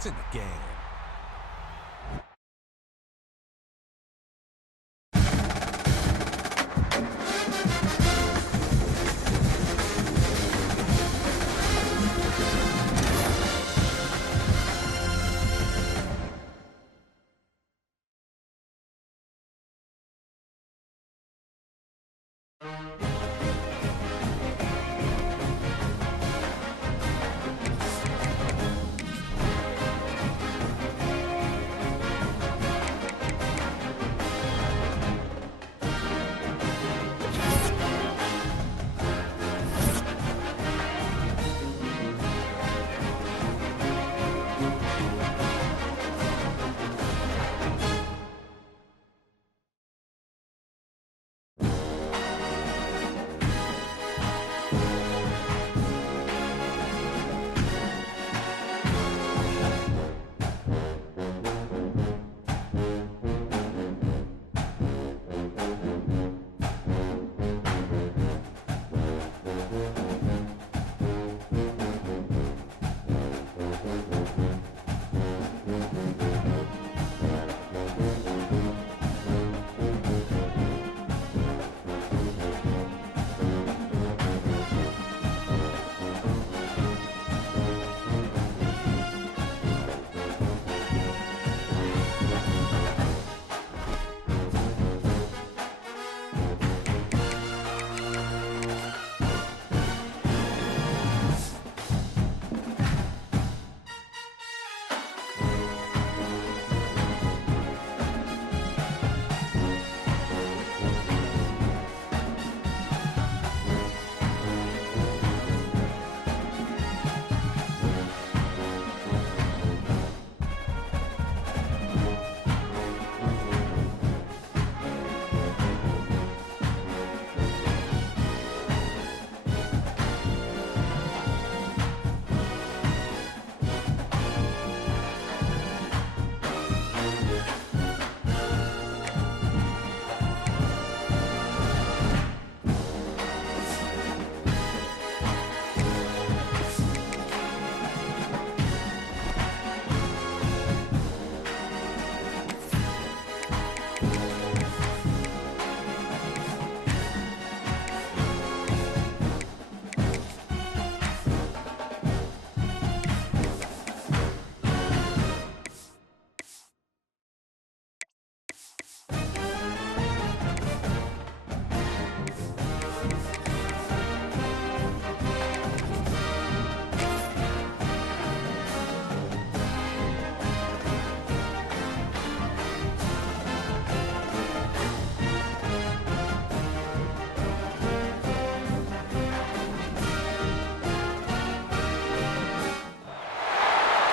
points in the game.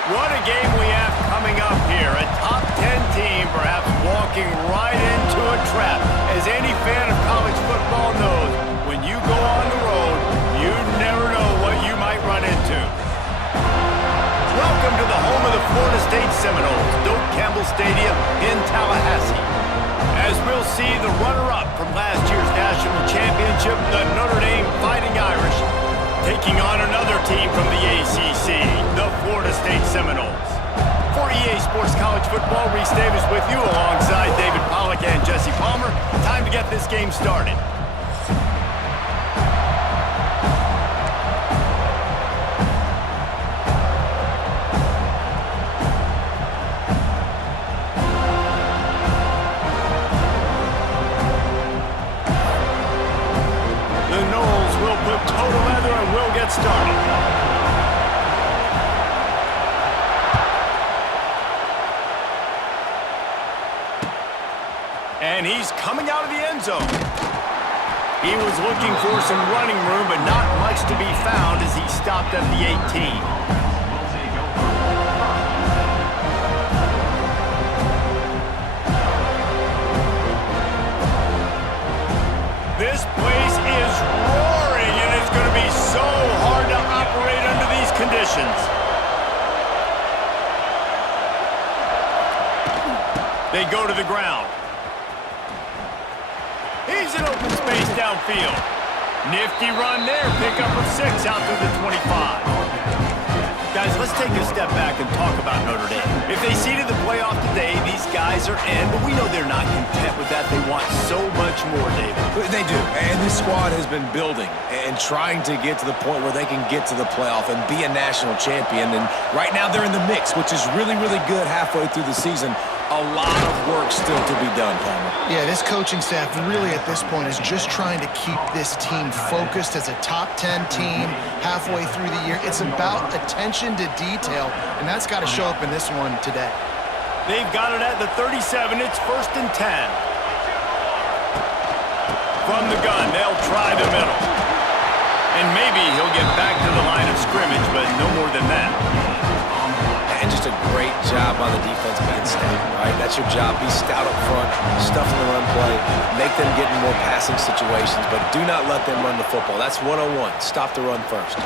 What a game we have coming up here. A top 10 team perhaps walking right into a trap. As any fan of college football knows, when you go on the road, you never know what you might run into. Welcome to the home of the Florida State Seminoles, Doak Campbell Stadium in Tallahassee. As we'll see, the runner-up from last year's national championship, the Notre Dame Fighting Irish, taking on another team from the ACC, the Florida State Seminoles. For EA Sports College Football, Reese Davis with you alongside David Pollack and Jesse Palmer. Time to get this game started. The Noles will put total leather and will get started. And he's coming out of the end zone. He was looking for some running room, but not much to be found as he stopped at the 18. This place is roaring, and it's going to be so hard to operate under these conditions. They go to the ground. He's in open space downfield. Nifty run there, pickup of 6 out through the 25. Guys, let's take a step back and talk about Notre Dame. If they seeded the playoff today, these guys are in, but we know they're not content with that. They want so much more, David. They do, and this squad has been building and trying to get to the point where they can get to the playoff and be a national champion. And right now they're in the mix, which is really, really good halfway through the season. A lot of work still to be done, Palmer. Yeah, this coaching staff really at this point is just trying to keep this team focused as a top 10 team halfway through the year. It's about attention to detail, and that's got to show up in this one today. They've got it at the 37. It's 1st and 10. From the gun, they'll try the middle. And maybe he'll get back to the line of scrimmage, but no more than that. And just a great job by the defense being stout, right? That's your job. Be stout up front, stuff in the run play, make them get in more passing situations, but do not let them run the football. That's 101. Stop the run first.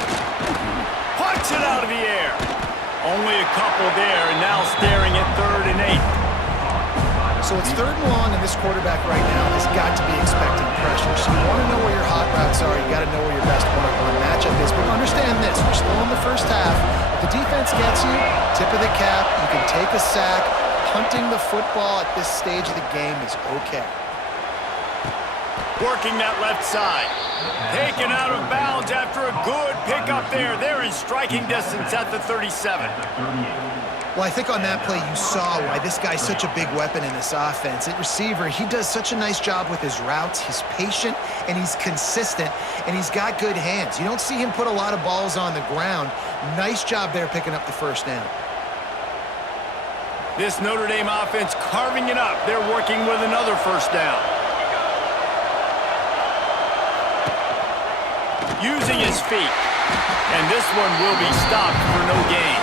Punch it out of the air. Only a couple there, and now staring at 3rd and 8. So it's 3rd and long, and this quarterback right now has got to be expecting pressure. So you want to know where your hot routes are. You got to know where your best one-on-one matchup is. But understand this: we're still in the first half. If the defense gets you, tip of the cap. You can take a sack. Punting the football at this stage of the game is okay. Working that left side. Taken out of bounds after a good pickup there. They're in striking distance at the 37. Well, I think on that play you saw why this guy's such a big weapon in this offense. At receiver, he does such a nice job with his routes. He's patient, and he's consistent, and he's got good hands. You don't see him put a lot of balls on the ground. Nice job there picking up the 1st down. This Notre Dame offense carving it up. They're working with another 1st down. Using his feet. And this one will be stopped for no gain.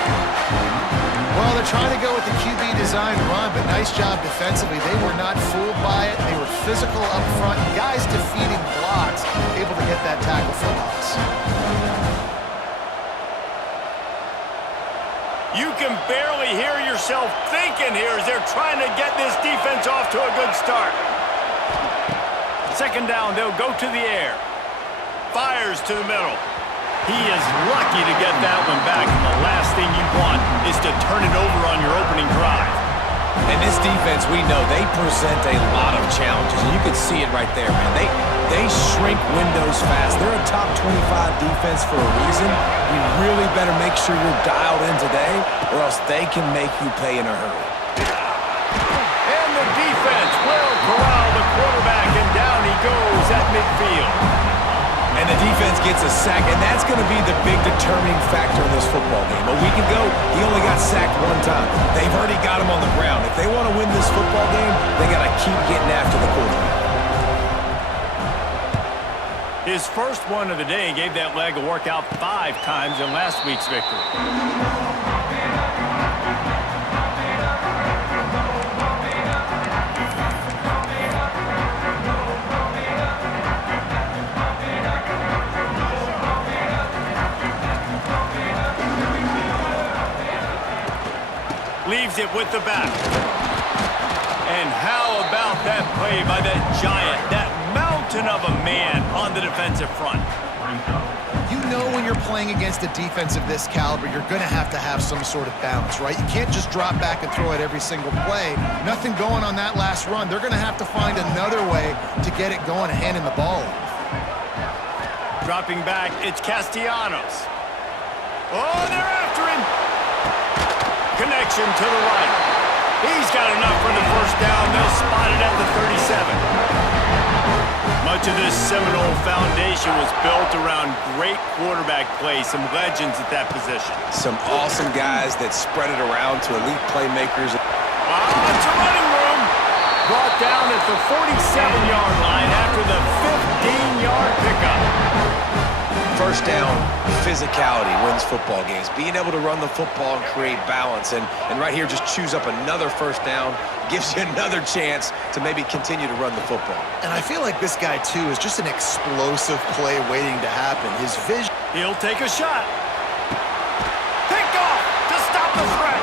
Well, they're trying to go with the QB design run, but nice job defensively. They were not fooled by it. They were physical up front. Guys defeating blocks, able to get that tackle for loss. You can barely hear yourself thinking here as they're trying to get this defense off to a good start. 2nd down, they'll go to the air. Fires to the middle. He is lucky to get that one back, and the last thing you want is to turn it over on your opening drive. And this defense, we know, they present a lot of challenges, and you can see it right there, man. They shrink windows fast. They're a top 25 defense for a reason. You really better make sure you're dialed in today, or else they can make you pay in a hurry. And the defense will corral the quarterback, and down he goes at midfield. And the defense gets a sack, and that's going to be the big determining factor in this football game. A week ago, he only got sacked 1 time. They've already got him on the ground. If they want to win this football game, they got to keep getting after the quarterback. His first one of the day gave that leg a workout 5 times in last week's victory. Leaves it with the back. And how about that play by that giant, that mountain of a man on the defensive front? You know when you're playing against a defense of this caliber, you're going to have some sort of balance, right? You can't just drop back and throw it every single play. Nothing going on that last run. They're going to have to find another way to get it going and handing the ball off. Dropping back, it's Castellanos. Oh, they're after him. Connection to the right. He's got enough for the 1st down. They'll spot it at the 37. Much of this Seminole foundation was built around great quarterback play, some legends at that position. Some awesome guys that spread it around to elite playmakers. It's a running room. Brought down at the 47-yard line after the 15-yard pickup. 1st down, physicality wins football games. Being able to run the football and create balance. And right here, just choose up another 1st down, gives you another chance to maybe continue to run the football. And I feel like this guy, too, is just an explosive play waiting to happen. His vision. He'll take a shot. Pick off to stop the threat.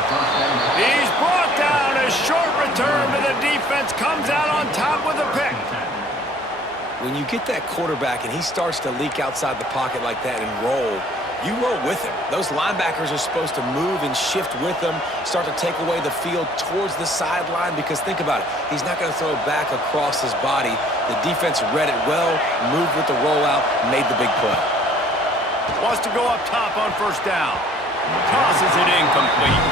He's brought down. A short return to the defense comes out on top with a pick. When you get that quarterback and he starts to leak outside the pocket like that and roll, You roll with him. Those linebackers are supposed to move and shift with them, start to take away the field towards the sideline, because think about it. He's not going to throw it back across his body. The defense read it well, moved with the rollout, made the big play. Wants to go up top on first down. Tosses it incomplete.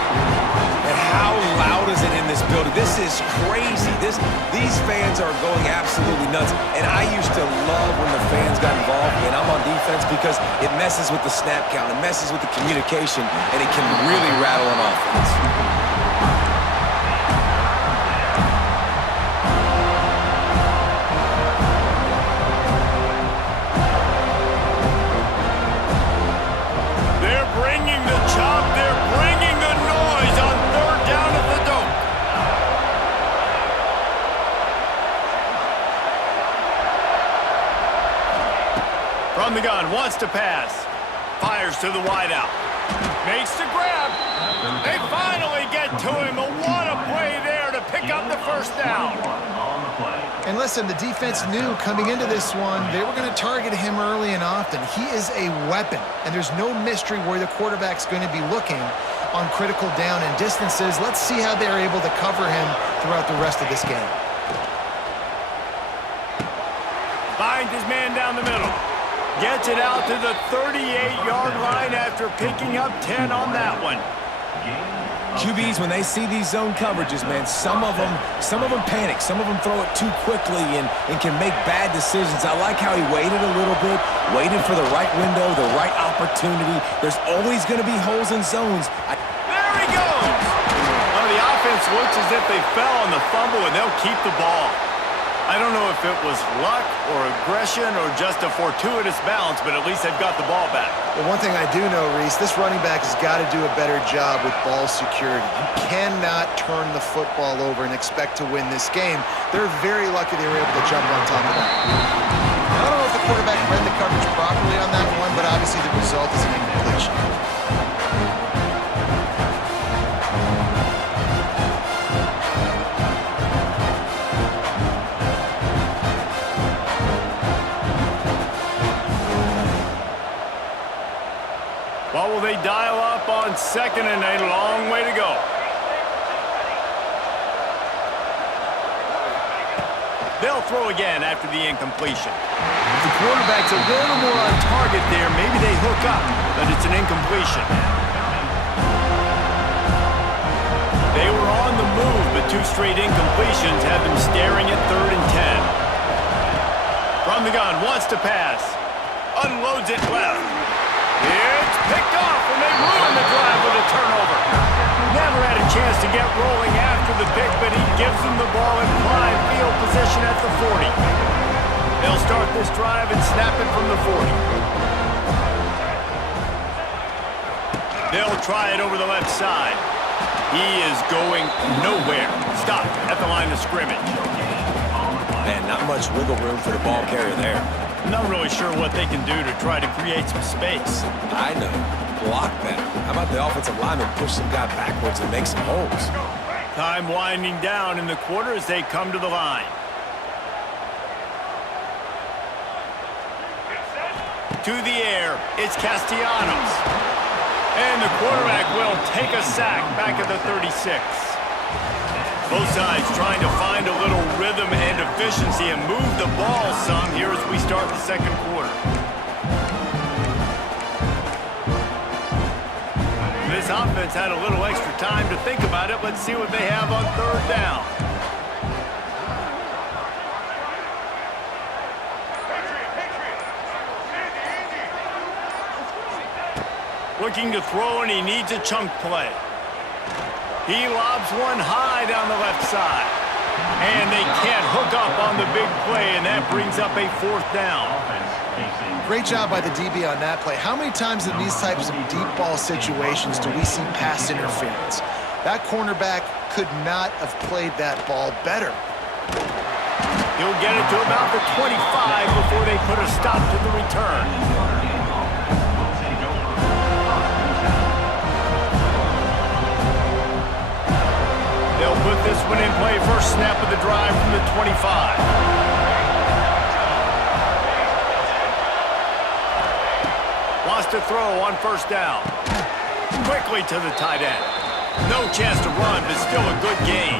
And how loud is it in this building? This is crazy. These fans are going absolutely nuts. And I used to love when the fans got involved, and I'm on defense, because it messes with the snap count, it messes with the communication, and it can really rattle an offense. They're bringing the chop. They're bringing the noise on third down at the Dome. From the gun, wants to pass. Fires to the wideout. Makes the grab. They finally get to him. What a play there to pick up the first down. And listen, the defense knew coming into this one, they were going to target him early and often. He is a weapon, and there's no mystery where the quarterback's going to be looking on critical down and distances. Let's see how they're able to cover him throughout the rest of this game. Finds his man down the middle. Gets it out to the 38-yard line after picking up 10 on that one. QBs, when they see these zone coverages, man, some of them panic. Some of them throw it too quickly and can make bad decisions. I like how he waited a little bit, waited for the right window, the right opportunity. There's always going to be holes in zones. There he goes! Well, the offense looks as if they fell on the fumble, and they'll keep the ball. I don't know if it was luck or aggression or just a fortuitous bounce, but at least they've got the ball back. Well, one thing I do know, Reese, this running back has got to do a better job with ball security. You cannot turn the football over and expect to win this game. They're very lucky they were able to jump on top of that. I don't know if the quarterback read the coverage properly on that one, but obviously the result is an incompletion. What will they dial up on second and a long way to go? They'll throw again after the incompletion. The quarterback's a little more on target there. Maybe they hook up, but it's an incompletion. They were on the move, but two straight incompletions have them staring at 3rd and 10. From the gun, wants to pass. Unloads it left. It's picked off, and they ruin the drive with a turnover. Never had a chance to get rolling after the pick, but he gives them the ball in prime field position at the 40. They'll start this drive and snap it from the 40. They'll try it over the left side. He is going nowhere. Stop at the line of scrimmage. Man, not much wiggle room for the ball carrier there. Not really sure what they can do to try to create some space. I know. Block better. How about the offensive lineman push some guy backwards and make some holes? Time winding down in the quarter as they come to the line. To the air, it's Castellanos. And the quarterback will take a sack back at the 36. Both sides trying to find a little rhythm and efficiency and move the ball some here as we start the second quarter. This offense had a little extra time to think about it. Let's see what they have on 3rd down. Looking to throw, and he needs a chunk play. He lobs one high down the left side. And they can't hook up on the big play, and that brings up a 4th down. Great job by the DB on that play. How many times in these types of deep ball situations do we see pass interference? That cornerback could not have played that ball better. He'll get it to about the 25 before they put a stop to the return. They'll put this one in play. First snap of the drive from the 25. Wants to throw on first down. Quickly to the tight end. No chance to run, but still a good gain.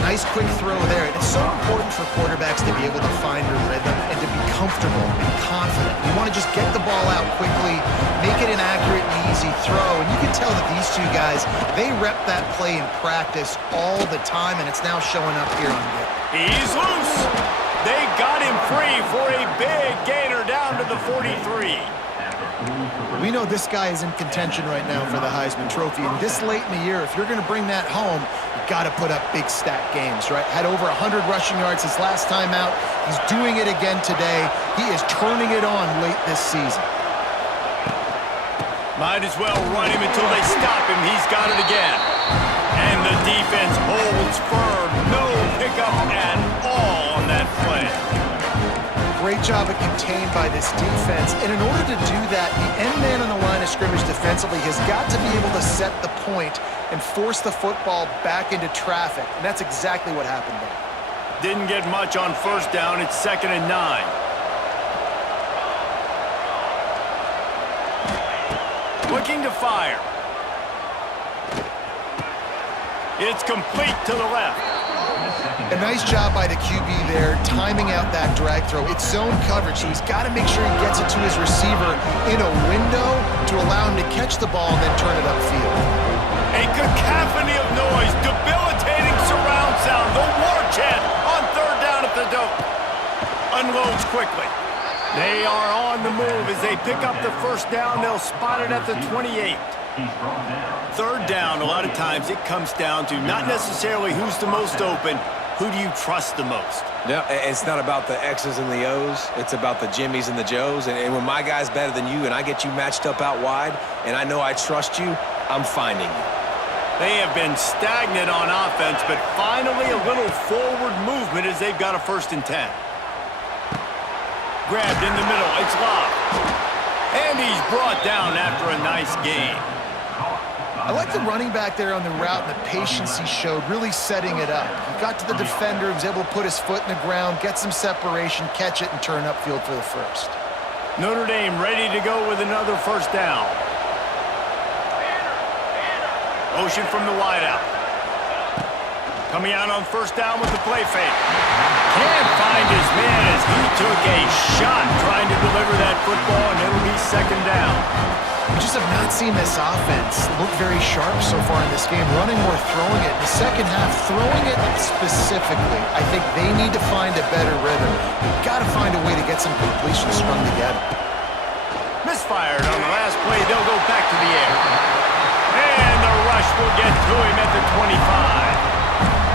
Nice quick throw there. It's so important for quarterbacks to be able to find their rhythm and to be comfortable and confident. You want to just get the ball out quickly, make it an accurate and easy throw. And you can tell that these two guys, they rep that play in practice all the time, and it's now showing up here on video. He's loose. They got him free for a big gainer down to the 43. We know this guy is in contention right now for the Heisman Trophy, and this late in the year, if you're going to bring that home, you've got to put up big stat games, right? Had over 100 rushing yards his last time out. He's doing it again today. He is turning it on late this season. Might as well run him until they stop him. He's got it again. And the defense holds firm. No pickup at all on that play. Great job of contained by this defense. And in order to do that, the end man on the line of scrimmage defensively has got to be able to set the point and force the football back into traffic. And that's exactly what happened there. Didn't get much on first down. It's 2nd and 9. Looking to fire. It's complete to the left. A nice job by the QB there, timing out that drag throw. It's zone coverage, so he's got to make sure he gets it to his receiver in a window to allow him to catch the ball and then turn it upfield. A cacophony of noise, debilitating surround sound, the war chant on 3rd down at the dope. Unloads quickly. They are on the move as they pick up the first down. They'll spot it at the 28. 3rd down, a lot of times it comes down to not necessarily who's the most open, who do you trust the most? Yeah, it's not about the X's and the O's. It's about the Jimmys and the Joes. And when my guy's better than you and I get you matched up out wide and I know I trust you, I'm finding you. They have been stagnant on offense, but finally a little forward movement as they've got a 1st and 10. Grabbed in the middle. It's locked. And he's brought down after a nice gain. I like the running back there on the route and the patience he showed, really setting it up. He got to the defender, he was able to put his foot in the ground, get some separation, catch it, and turn upfield for the first. Notre Dame ready to go with another 1st down. Motion from the wideout. Coming out on 1st down with the play fake. Can't find his man as he took a shot trying to deliver that football, and it'll be 2nd down. We just have not seen this offense look very sharp so far in this game, running more, throwing it. In the second half, throwing it specifically, I think they need to find a better rhythm. You've got to find a way to get some completions strung together. Misfired on the last play. They'll go back to the air. And the rush will get to him at the 25.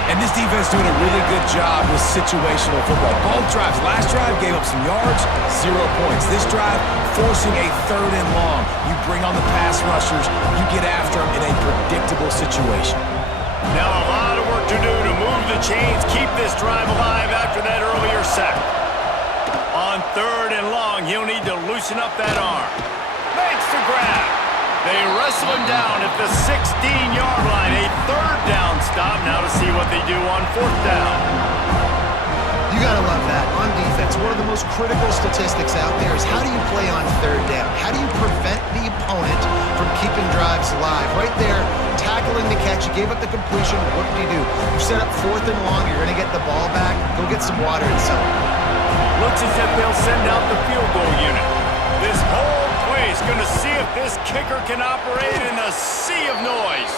And this defense doing a really good job with situational football. Both drives. Last drive gave up some yards, 0 points. This drive, forcing a 3rd and long. You bring on the pass rushers, you get after them in a predictable situation. Now a lot of work to do to move the chains, keep this drive alive after that earlier sack. On 3rd and long, he'll need to loosen up that arm. Makes the grab. They wrestle him down at the 16-yard line. A 3rd down stop. Now to see what they do on 4th down. You got to love that. On defense, one of the most critical statistics out there is how do you play on 3rd down? How do you prevent the opponent from keeping drives alive? Right there, tackling the catch. You gave up the completion. What do? You set up 4th and long. You're going to get the ball back. Go get some water and celebrate. Looks as if they'll send out the field goal unit. This whole place going to see if this kicker can operate in a sea of noise.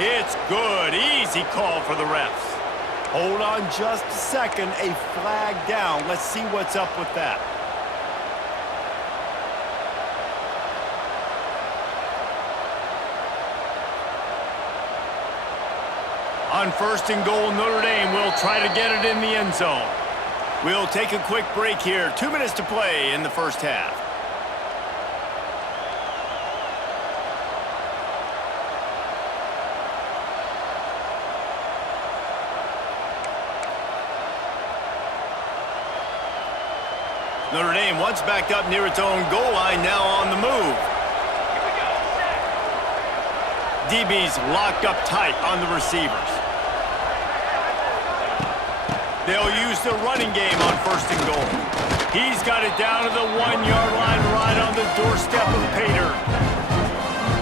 It's good. Easy call for the refs. Hold on just a second. A flag down. Let's see what's up with that. On 1st and goal, Notre Dame will try to get it in the end zone. We'll take a quick break here. 2 minutes to play in the 1st half. Notre Dame once backed up near its own goal line, now on the move. DB's locked up tight on the receivers. They'll use the running game on 1st and goal. He's got it down to the 1-yard line right doorstep of pay dirt.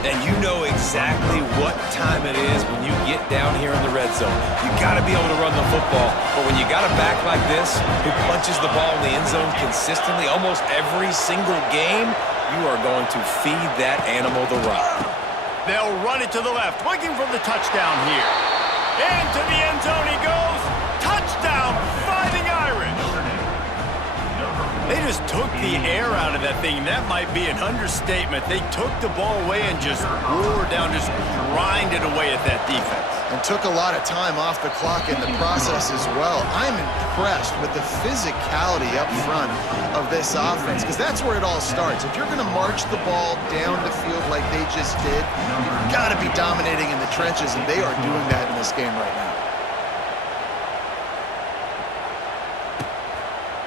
And you know exactly what time it is when you get down here in the red zone. You got to be able to run the football, but when you got a back like this who punches the ball in the end zone consistently almost every single game, you are going to feed that animal the rock. They'll run it to the left, looking for the touchdown here. Into the end zone he goes. Touchdown, Fighting Irish. They just took the air out of that thing. That might be an understatement. They took the ball away and just roared down, just grinded away at that defense. And took a lot of time off the clock in the process as well. I'm impressed with the physicality up front of this offense, because that's where it all starts. If you're going to march the ball down the field like they just did, you've got to be dominating in the trenches, and they are doing that in this game right now.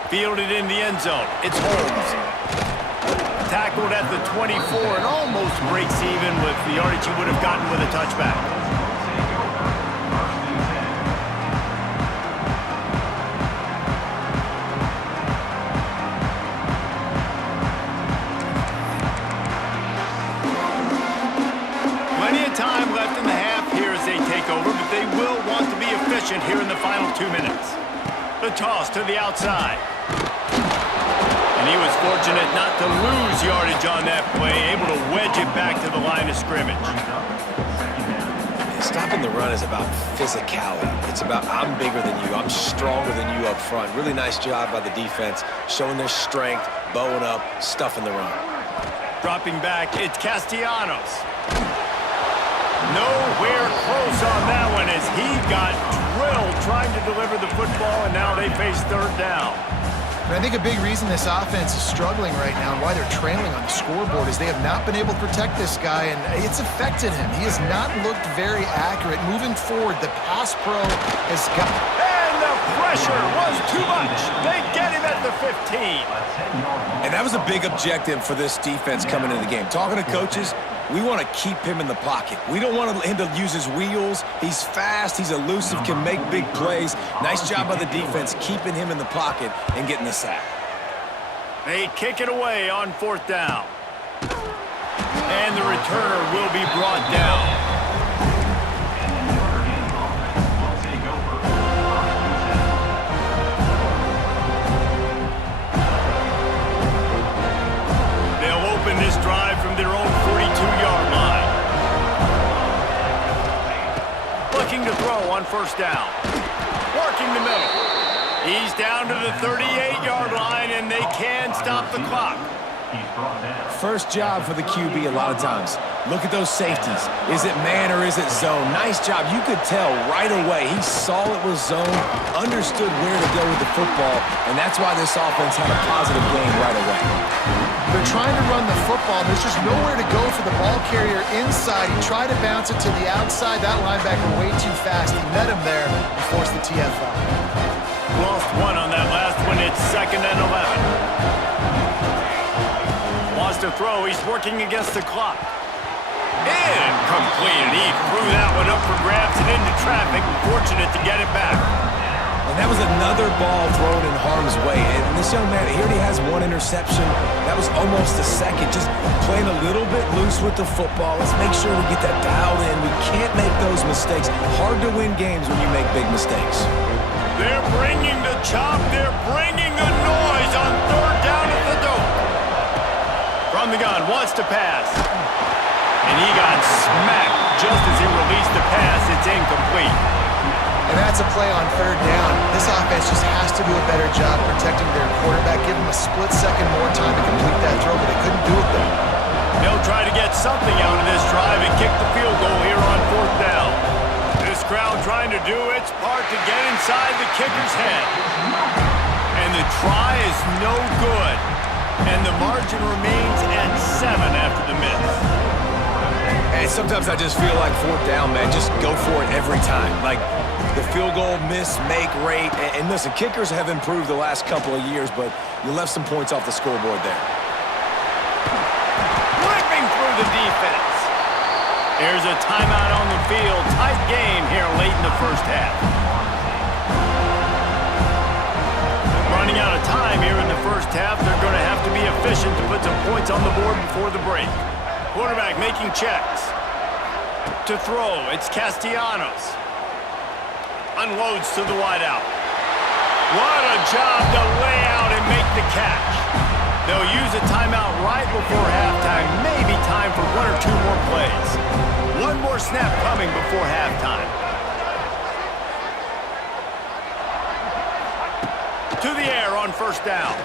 Fielded in the end zone. It's Holmes. Tackled at the 24 and almost breaks even with the yardage he would have gotten with a touchback. Plenty of time left in the half here as they take over, but they will want to be efficient here in the final 2 minutes. The toss to the outside. And he was fortunate not to lose yardage on that play, able to wedge it back to the line of scrimmage. Stopping the run is about physicality. It's about I'm bigger than you, I'm stronger than you up front. Really nice job by the defense, showing their strength, bowing up, stuffing the run. Dropping back, it's Castellanos. Nowhere close on that one as he got drilled trying to deliver the football, and now they face third down. And I think a big reason this offense is struggling right now and why they're trailing on the scoreboard is they have not been able to protect this guy, and it's affected him. He has not looked very accurate. Moving forward, the pass pro has got... And the pressure was too much. They get him at the 15. And that was a big objective for this defense coming into the game. Talking to coaches, we want to keep him in the pocket. We don't want him to use his wheels. He's fast, he's elusive, can make big plays. Nice job by the defense keeping him in the pocket and getting the sack. They kick it away on fourth down. And the returner will be brought down. They'll open this drive from their own 42-yard line. Looking to throw on first down. Working the middle. He's down to the 38-yard line, and they can stop the clock. First job for the QB a lot of times. Look at those safeties. Is it man or is it zone? Nice job. You could tell right away. He saw it was zone, understood where to go with the football, and that's why this offense had a positive game right away. They're trying to run the football. There's just nowhere to go for the ball carrier inside. He tried to bounce it to the outside. That linebacker way too fast. He met him there and forced the TFL. Lost one on that last one. It's 2nd and 11. Wants to throw. He's working against the clock. And completed. He threw that one up for grabs and into traffic. Fortunate to get it back. And that was another ball thrown in harm's way. And this young man, he already has one interception. That was almost a second. Just playing a little bit loose with the football. Let's make sure we get that dialed in. We can't make those mistakes. Hard to win games when you make big mistakes. They're bringing the chop. They're bringing the noise on third down at the dope. From the gun, wants to pass. And he got smacked just as he released the pass. It's incomplete. And that's a play on third down. This offense just has to do a better job protecting their quarterback. Give him a split second more time to complete that throw, but they couldn't do it there. They'll try to get something out of this drive and kick the field goal here on fourth down. This crowd trying to do its part to get inside the kicker's head. And the try is no good. And the margin remains at 7 after the miss. And sometimes I just feel like fourth down, man, just go for it every time. Like the field goal miss, make rate. And listen, kickers have improved the last couple of years, but you left some points off the scoreboard there. Ripping through the defense. There's a timeout on the field. Tight game here late in the first half. Running out of time here in the first half, they're going to have to be efficient to put some points on the board before the break. Quarterback making checks. To throw, it's Castellanos. Unloads to the wideout. What a job to lay out and make the catch. They'll use a timeout right before halftime. Maybe time for one or two more plays. One more snap coming before halftime. To the air on first down.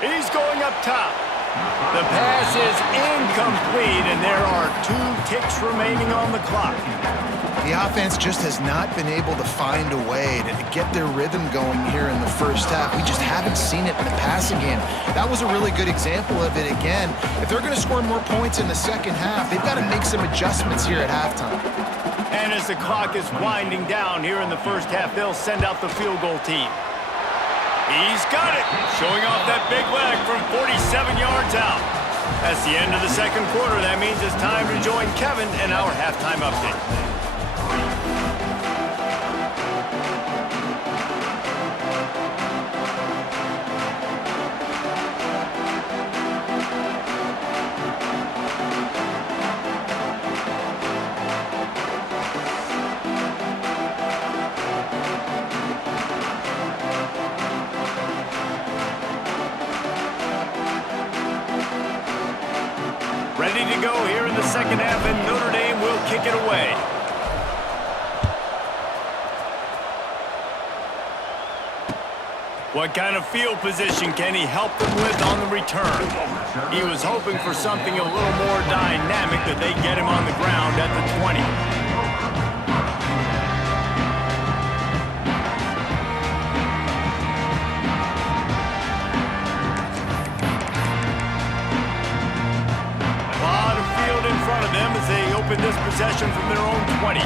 He's going up top. The pass is incomplete, and there are 2 ticks remaining on the clock. The offense just has not been able to find a way to get their rhythm going here in the first half. We just haven't seen it in the passing game. That was a really good example of it again. If they're going to score more points in the second half, they've got to make some adjustments here at halftime. And as the clock is winding down here in the first half, they'll send out the field goal team. He's got it, showing off that big leg from 47 yards out. That's the end of the second quarter. That means it's time to join Kevin in our halftime update. Ready to go here in the second half, and Notre Dame will kick it away. What kind of field position can he help them with on the return? He was hoping for something a little more dynamic, that they get him on the ground at the 20. As they open this possession from their own 20.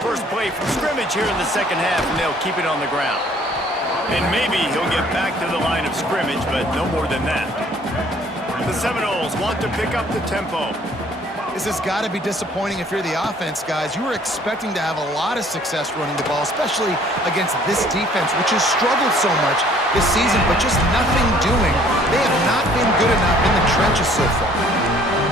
First play from scrimmage here in the second half, and they'll keep it on the ground. And maybe he'll get back to the line of scrimmage, but no more than that. The Seminoles want to pick up the tempo. This has got to be disappointing if you're the offense, guys. You were expecting to have a lot of success running the ball, especially against this defense, which has struggled so much this season, but just nothing doing. They have not been good enough in the trenches so far.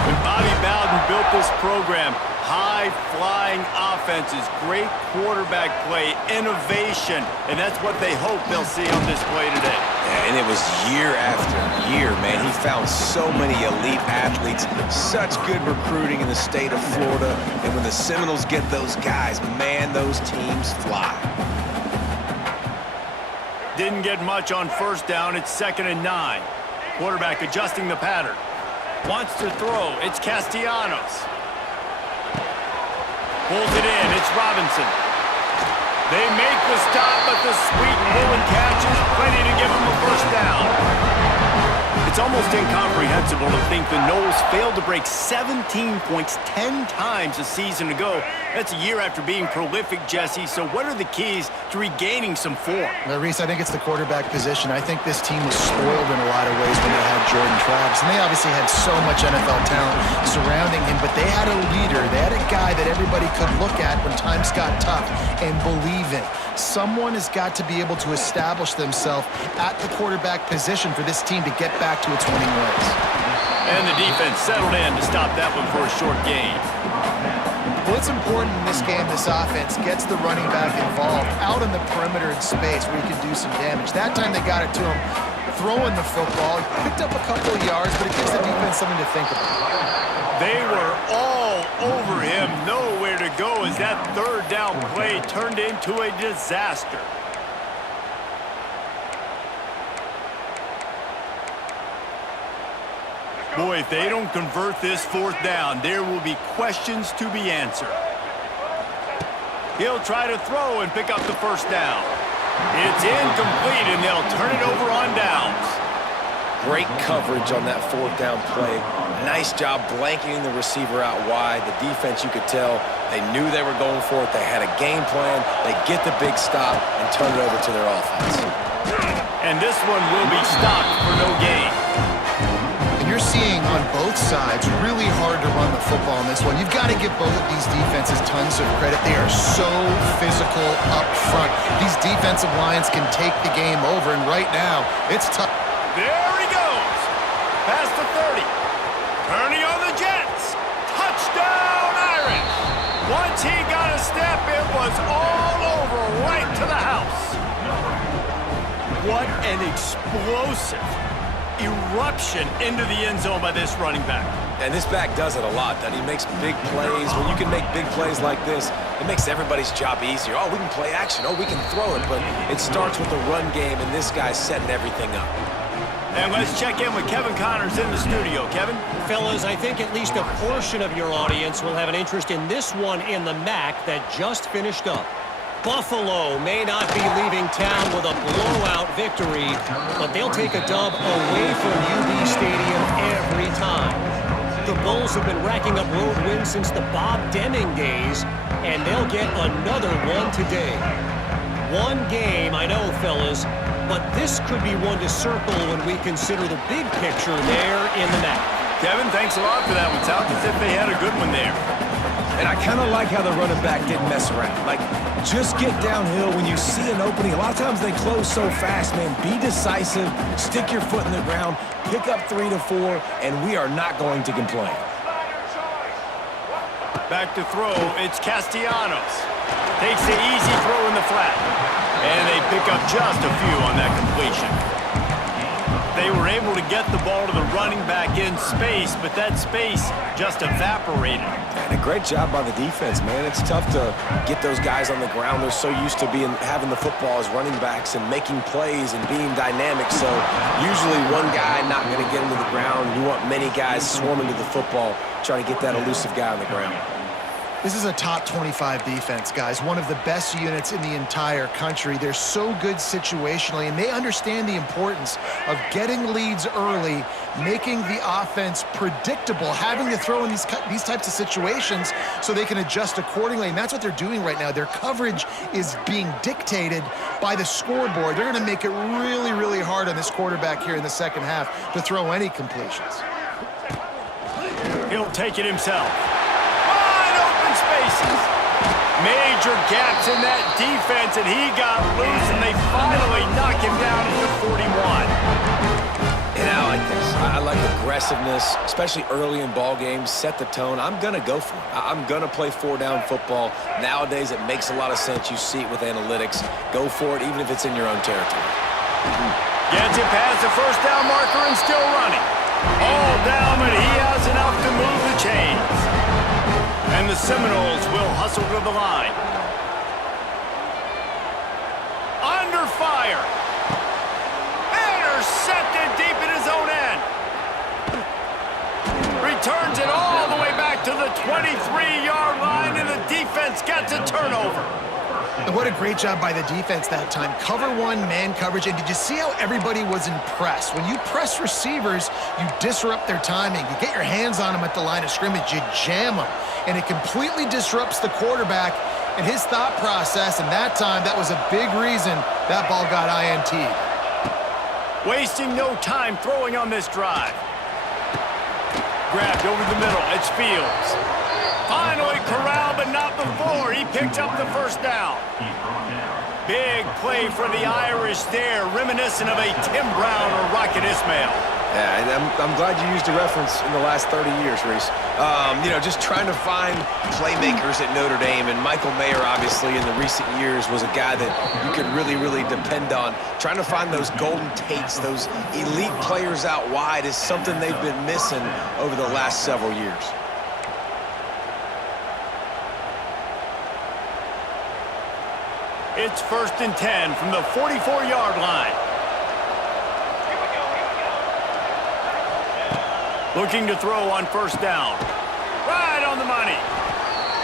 When Bobby Bowden built this program, high-flying offenses, great quarterback play, innovation, and that's what they hope they'll see on display today. Yeah, and it was year after year, man. He found so many elite athletes, such good recruiting in the state of Florida, and when the Seminoles get those guys, man, those teams fly. Didn't get much on first down. It's 2nd and 9. Quarterback adjusting the pattern. Wants to throw. It's Castellanos. Pulls it in. It's Robinson. They make the stop, but the sweet pulling catch is plenty to give them a first down. It's almost incomprehensible to think the Noles failed to break 17 points 10 times a season ago. That's a year after being prolific, Jesse. So what are the keys to regaining some form? Well, Reese, I think it's the quarterback position. I think this team was spoiled in a lot of ways when they had Jordan Travis. And they obviously had so much NFL talent surrounding him, but they had a leader. They had a guy that everybody could look at when times got tough and believe in. Someone has got to be able to establish themselves at the quarterback position for this team to get back to its winning ways. And the defense settled in to stop that one for a short gain. Well, it's important in this game, this offense gets the running back involved out in the perimeter in space where he can do some damage. That time they got it to him throwing the football. Picked up a couple of yards, but it gives the defense something to think about. They were all over him, nowhere to go as that third down play turned into a disaster. Boy, if they don't convert this fourth down, there will be questions to be answered. He'll try to throw and pick up the first down. It's incomplete, and they'll turn it over on downs. Great coverage on that fourth down play. Nice job blanketing the receiver out wide. The defense, you could tell, they knew they were going for it. They had a game plan. They get the big stop and turn it over to their offense. And this one will be stopped for no gain. you're seeing on both sides really hard to run the football in this one. You've got to give both of these defenses tons of credit. They are so physical up front. These defensive lines can take the game over, and right now, it's tough. There he goes. Past the 30. Turning on the Jets. Touchdown, Irish. Once he got a step, it was all over right to the house. What an explosive eruption into the end zone by this running back. And this back does it a lot, that he makes big plays. When you can make big plays like this, it makes everybody's job easier. Oh, we can play action. Oh, we can throw it. But it starts with the run game, and this guy's setting everything up. And let's check in with Kevin Connors in the studio. Kevin? Fellas, I think at least a portion of your audience will have an interest in this one in the MAC that just finished up. Buffalo may not be leaving town with a blowout victory, but they'll take a dub away from UB Stadium every time. The Bulls have been racking up road wins since the Bob Deming days, and they'll get another one today. One game, I know, fellas, but this could be one to circle when we consider the big picture there in the MAC. Kevin, thanks a lot for that one. Sounds as if they had a good one there. And I kind of like how the running back didn't mess around. Like, just get downhill when you see an opening. A lot of times they close so fast, man. Be decisive, stick your foot in the ground, pick up 3 to 4, and we are not going to complain. Back to throw, it's Castellanos. Takes the easy throw in the flat. And they pick up just a few on that completion. They were able to get the ball to the running back in space, but that space just evaporated. And a great job by the defense, man. It's tough to get those guys on the ground. They're so used to having the football as running backs and making plays and being dynamic. So usually one guy not going to get him to the ground. You want many guys swarming to the football, trying to get that elusive guy on the ground. This is a top 25 defense, guys. One of the best units in the entire country. They're so good situationally, and they understand the importance of getting leads early, making the offense predictable, having to throw in these types of situations so they can adjust accordingly, and that's what they're doing right now. Their coverage is being dictated by the scoreboard. They're going to make it really, really hard on this quarterback here in the second half to throw any completions. He'll take it himself. Spaces. Major gaps in that defense, and he got loose, and they finally knock him down at the 41. And I like this. I like aggressiveness, especially early in ball games. Set the tone. I'm going to go for it. I'm going to play 4-down football. Nowadays, it makes a lot of sense. You see it with analytics. Go for it, even if it's in your own territory. Gets it past the first down marker and still running. All down, but he has enough to move the chains. And the Seminoles will hustle to the line. Under fire. Intercepted deep in his own end. Returns it all the way back to the 23-yard line, and the defense gets a turnover. And what a great job by the defense that time. Cover one, man coverage. And did you see how everybody was impressed? When you press receivers, you disrupt their timing. You get your hands on them at the line of scrimmage. You jam them. And it completely disrupts the quarterback and his thought process. And that time, that was a big reason that ball got INT'd. Wasting no time throwing on this drive. Grabbed over the middle. It's Fields. Finally corralled, but not before. He picked up the first down. Big play for the Irish there, reminiscent of a Tim Brown or Rocket Ismail. Yeah, and I'm glad you used a reference in the last 30 years, Reese. You know, just trying to find playmakers at Notre Dame, and Michael Mayer, obviously, in the recent years, was a guy that you could really, really depend on. Trying to find those golden Tates, those elite players out wide is something they've been missing over the last several years. It's 1st and 10 from the 44-yard line. Looking to throw on first down. Right on the money.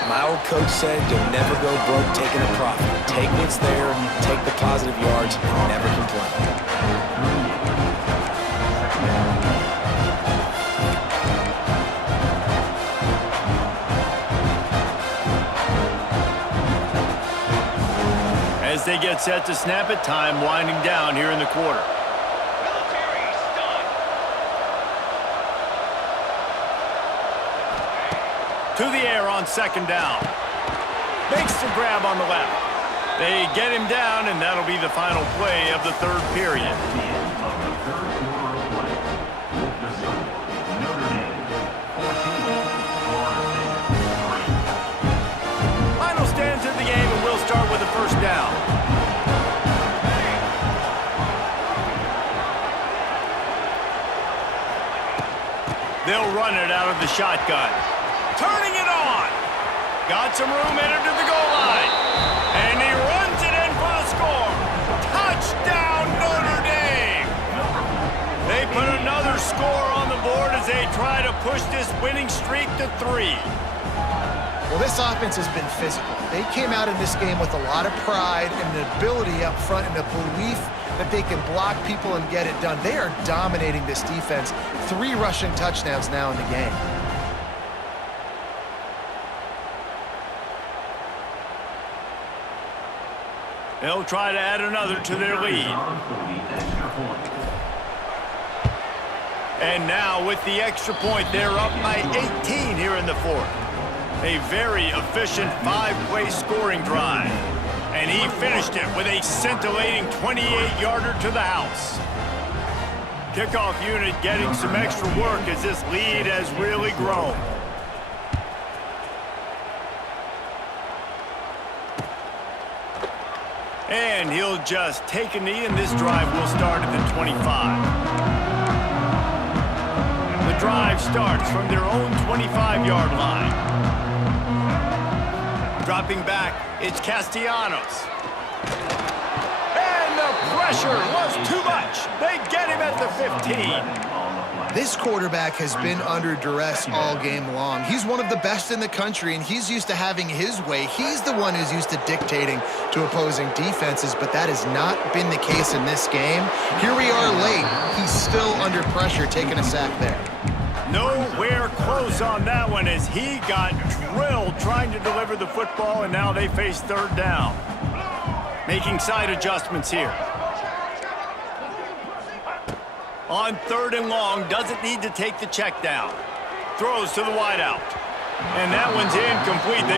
My old coach said you'll never go broke taking a profit. Take what's there, take the positive yards, and never complain. As they get set to snap it, time winding down here in the quarter. To the air on second down. Makes the grab on the left. They get him down, and that'll be the final play of the third period. Final stands in the game, and we'll start with the first down. They'll run it out of the shotgun. Turning it on. Got some room, entered to the goal line. And he runs it in for the score. Touchdown, Notre Dame. They put another score on the board as they try to push this winning streak to 3. Well, this offense has been physical. They came out in this game with a lot of pride and an ability up front and a belief that they can block people and get it done. They are dominating this defense. 3 rushing touchdowns now in the game. They'll try to add another to their lead. And now with the extra point, they're up by 18 here in the fourth. A very efficient 5-play scoring drive. And he finished it with a scintillating 28-yarder to the house. Kickoff unit getting some extra work as this lead has really grown. And he'll just take a knee, and this drive will start at the 25. The drive starts from their own 25-yard line. Dropping back, it's Castellanos. And the pressure was too much. They get him at the 15. This quarterback has been under duress all game long. He's one of the best in the country, and he's used to having his way. He's the one who's used to dictating to opposing defenses, but that has not been the case in this game. Here we are late. He's still under pressure, taking a sack there. Nowhere close on that one as he got drilled trying to deliver the football, and now they face third down. Making side adjustments here. On third and long, doesn't need to take the check down. Throws to the wideout. And that one's incomplete.